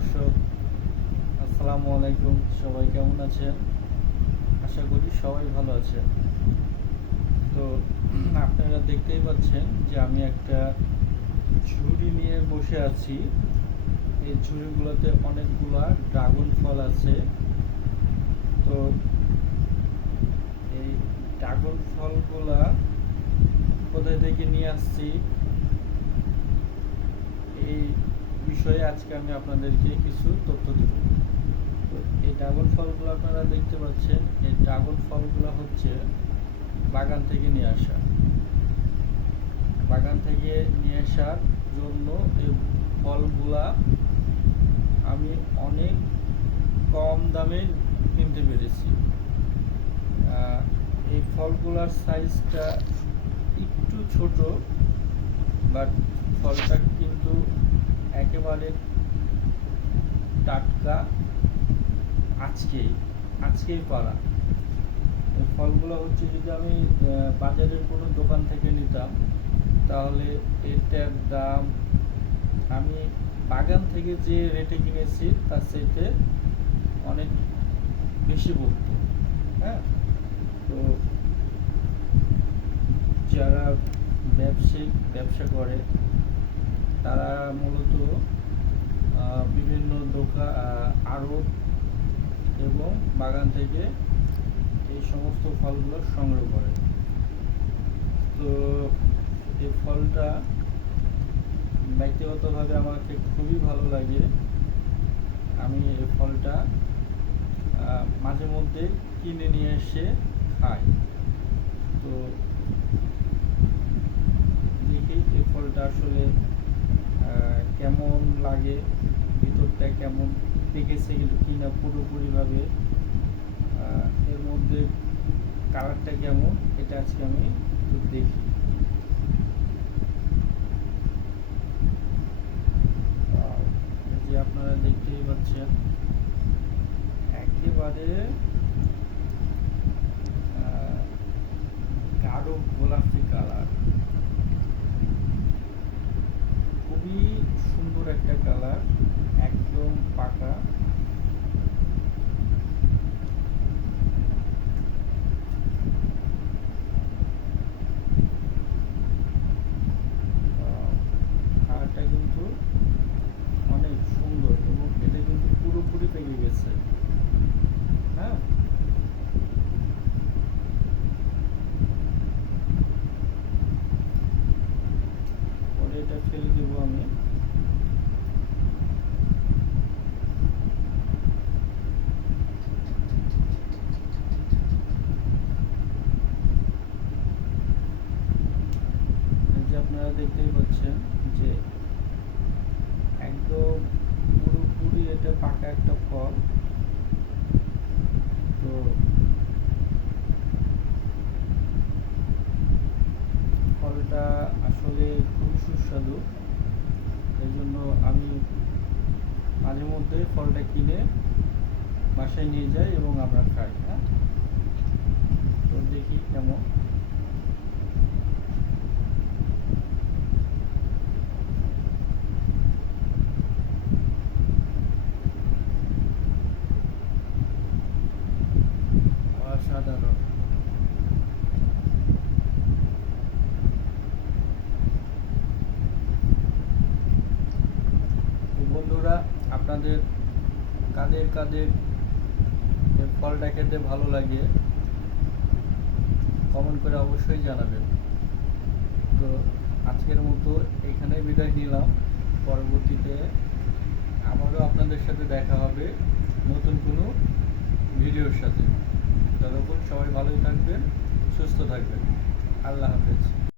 দর্শক, আসসালামু আলাইকুম। সবাই কেমন আছেন? আশা করি সবাই ভালো আছেন। তো আপনারা দেখতেই পাচ্ছেন যে আমি একটা ঝুড়ি নিয়ে বসে আছি। এই ঝুড়িগুলোতে অনেকগুলা ড্রাগন ফল আছে। তো এই ড্রাগন ফলগুলা কোথায় থেকে নিয়ে আসছি? এই বিষয়ে আজকে আমি আপনাদেরকে কিছু তথ্য দেব। এই ড্রাগন ফলগুলো আপনারা দেখতে পাচ্ছেন। এই ড্রাগন ফলগুলো হচ্ছে বাগান থেকে নিয়ে আসা। বাগান থেকে নিয়ে আসার জন্য এই ফলগুলা আমি অনেক কম দামে কিনতে পেরেছি। এই ফলগুলার সাইজটা একটু ছোট বাট ফলটা কিন্তু একেবারে টাটকা আজকেই আজকেই পারা এই ফলগুলো হচ্ছে যদি আমি বাজারের কোনো দোকান থেকে নিতাম, তাহলে এটার দাম, আমি বাগান থেকে যে রেটে কিনেছি, তার চাইতে অনেক বেশি পড়তো হ্যাঁ? তো যারা ব্যবসায়িক ব্যবসা করে তারা মূলত বিভিন্ন দোকান আড়ত এবং বাগান থেকে এই সমস্ত ফলগুলো সংগ্রহ করে। তো এই ফলটা ব্যক্তিগতভাবে আমাকে খুবই ভালো লাগে। আমি এই ফলটা মাঝে মধ্যে কিনে নিয়ে এসে খাই। তো দেখি এই ফলটা আসলে কেমন লাগে? ভিতরটা কেমন পেকেছে কিনা পুরোপুরিভাবে? এর মধ্যে কালারটা কেমন? এটা আজকে আমি একটু দেখি। আপনারা দেখতেই পাচ্ছেন, একেবারে একটা কালার একদম পাকা Wow, কালারটা কিন্তু অনেক সুন্দর এবং এটা কিন্তু পুরোপুরি পেকে গেছে হ্যাঁ পরে এটা ফেলে দেবো আমি এই যে আপনারা দেখতেই পাচ্ছেন যে একদম পুরোপুরি এটা পাকা একটা ফল। তো ফলটা আসলে খুব সুস্বাদু। এই জন্য আমি মাঝে মধ্যে ফলটা কিনে বাসায় নিয়ে যাই এবং আমরা খাই হ্যাঁ? তো দেখি কেমন অসাধারণ তো বন্ধুরা, আপনাদের কাদের কাদের ফলটা খেতে ভালো লাগে কমেন্ট করে অবশ্যই জানাবেন। তো আজকের মতো এখানে বিদায় নিলাম। পরবর্তীতে আবারও আপনাদের সাথে দেখা হবে নতুন কোনো ভিডিওর সাথে। ততক্ষণ সবাই ভালোই থাকবেন, সুস্থ থাকবেন। আল্লাহ হাফেজ।